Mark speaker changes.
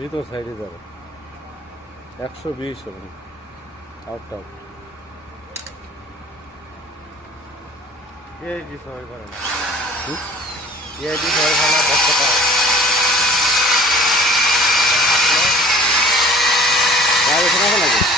Speaker 1: ভিতর সাইডে যাবে। একশো বিশ এবং আউট আউট
Speaker 2: এই যে সবাই করেন এই যে সবাই ভালো দশটা পাওয়া গাড়ি ওখানে লাগে